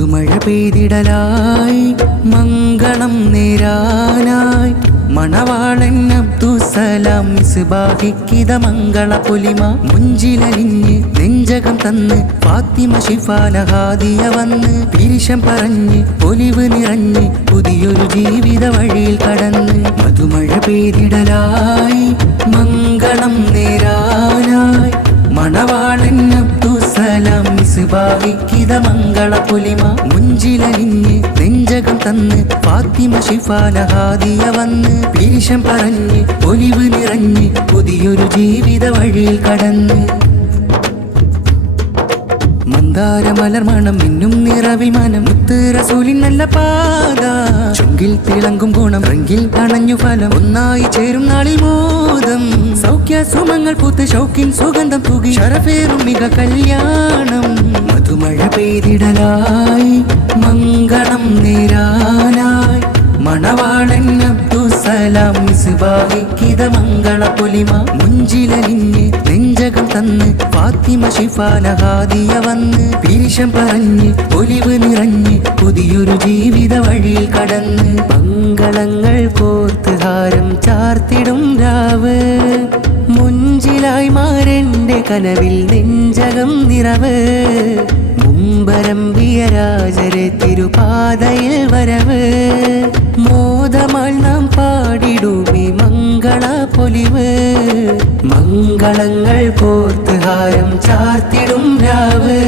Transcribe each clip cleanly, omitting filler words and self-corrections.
മധുമഴ പെയ്തിടലായി മംഗളം നേരാനായി മണവാളൻ അബ്ദുസലാം മിസ്ബാഹിക്കിത മംഗള പൊലിമ മുഞ്ചിലലിഞ്ഞ് നെഞ്ചകം തന്ന് ഫാത്തിമ ശിഫാന ഹാദിയ വന്ന് പിരിശം പറഞ്ഞ് ഒലിവ് നിറഞ്ഞ് പുതിയൊരു ജീവിത വഴിയിൽ കടന്ന് മധുമഴ പെയ്തിടലായി മംഗളം നേരാനായി മണവാളൻ അബ്ദുസലാം മിസ്ബാഹിക്കിത മംഗള പൊലിമ മുഞ്ചിലലിഞ്ഞ് നെഞ്ചകം തന്ന് ഫാത്തിമ ശിഫാന ഹാദിയ വന്ന് പിരിശം പറഞ്ഞ് ഒലിവ് നിറഞ്ഞ് പുതിയൊരു ജീവിത വഴിയിൽ കടന്ന് മന്ദാരമലർമണം മിന്നും നിറവിമാനം മുത്ത് റസൂലിൻ നല്ല പാത ചുങ്കിൽ തിളങ്ങും ഗുണം റെങ്കിൽ അണഞ്ഞു ഫലം ഒന്നായി ചേരും നാളിൽ മോദം സൗഖ്യ സുമങ്ങൾ പൂത്ത് ഷൗക്കിൻ സുഗന്ധം തൂകി ശരഫേറും മിക കല്യാണം മധുമഴ പെയ്തിടലായി മംഗളം നേരാനായി മണവാളൻ അബ്ദുസലാം മിസ്ബാഹിക്കിത മംഗള പൊലിമ മുഞ്ചിലലിഞ്ഞ് നെഞ്ചകം തന്ന് ഫാത്തിമ ശിഫാന ഹാദിയ വന്ന് പിരിശം പറഞ്ഞ് ഒലിവ് നിറഞ്ഞ് പുതിയൊരു ജീവിത വഴിയിൽ കടന്ന് മംഗളങ്ങൾ കോർത്ത് ഹാരം ചാർത്തിടും രാവ് മുഞ്ചിലായി മാരന്റെ കനവിൽ നെഞ്ചകം നിറവ് മുമ്പരം വിയരാജരെ തിരുപാതയിൽ വരവ് മോദമാൾ നാം പാടിടുമി മംഗള പൊലിവ് മംഗളങ്ങൾ കോർത്ത് ഹാരം ചാർത്തിടും രാവ്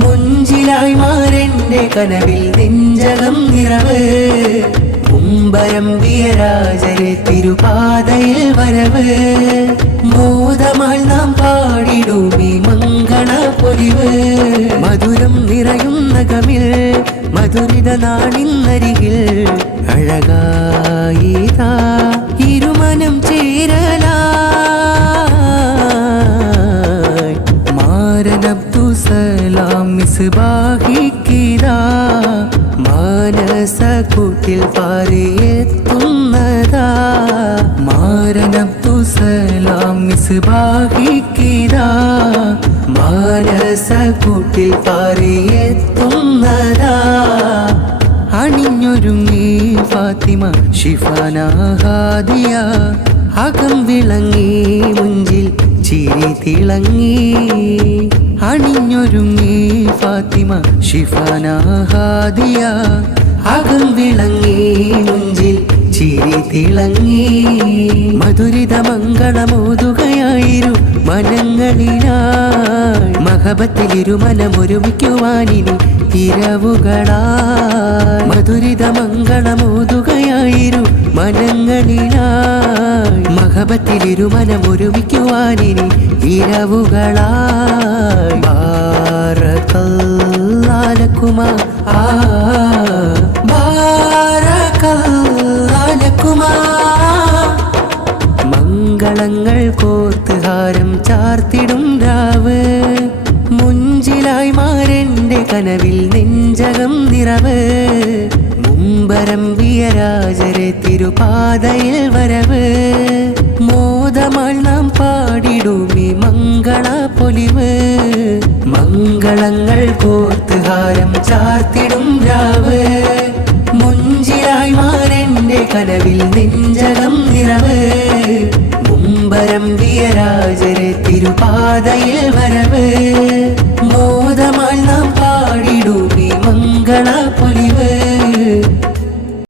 മുഞ്ചിലായി മാരന്റെ കനവിൽ നെഞ്ചകം നിറവ് മുമ്പരം വിയരാജരെ തിരുപാതയിൽ വരവ് മോദമാൾ നാം പാടിടുമി മംഗള പൊലിവ് മധുരം നിറയുന്ന കമിൽ മധുരിത നാളിന്നരികിൽ അഴകായിതാ ഇരുമനം ചേരലായി മാരൻ അബ്ദുസലാം മിസ്ബാഹിക്കിതാ മാനസക്കൂട്ടിൽ പാറിയെത്തുന്നതാ മാരൻ അബ്ദുസലാം മിസ്ബാഹിക്കിതാ മാനസക്കൂട്ടിൽ പാറിയെത്തുന്നതാ അണിഞ്ഞൊരുങ്ങി ഫാത്തിമ ശിഫാന ഹാദിയ അകം വിളങ്ങി മുഞ്ചിൽ ചിരി തിളങ്ങി അണിഞ്ഞൊരുങ്ങി ഫാത്തിമ ശിഫാന ഹാദിയ അകം വിളങ്ങി മുഞ്ചിൽ ചിരി തിളങ്ങി മധുരിത മംഗളമോതുകയായിരു മനങ്ങളിലായി മഹബത്തിലിരു മനമൊരുമിക്കുവാനിനി ഇരവുകളായി മധുരിത മംഗളമോതുകയായിരു മനങ്ങളിലായി മഹബത്തിലിരു മനമൊരുമിക്കുവാനിനി ഇരവുകളായി ബാറകല്ലാലകുമാ ബാറകല്ലാലകുമാ മംഗളങ്ങൾ കോർത്ത് ഹാരം ചാർത്തിടും രാവ് മുഞ്ചിലായി മാരന്റെ കനവിൽ നെഞ്ചകം നിറവ് മുമ്പരം വിയരാജരെ തിരുപാതയിൽ വരവ് മോദമാൾ നാം പാടിടുമി മംഗള പൊലിവ് മംഗളങ്ങൾ കോർത്ത് ഹാരം ചാർത്തിടും രാവ് മുഞ്ചിലായി മാരന്റെ കനവിൽ നെഞ്ചകം നിറവ് മുമ്പരം വിയരാജരെ തിരുപാതയിൽ വരവ് മോദമാൾ നാം പാടിടുമി മംഗള പൊലിവ്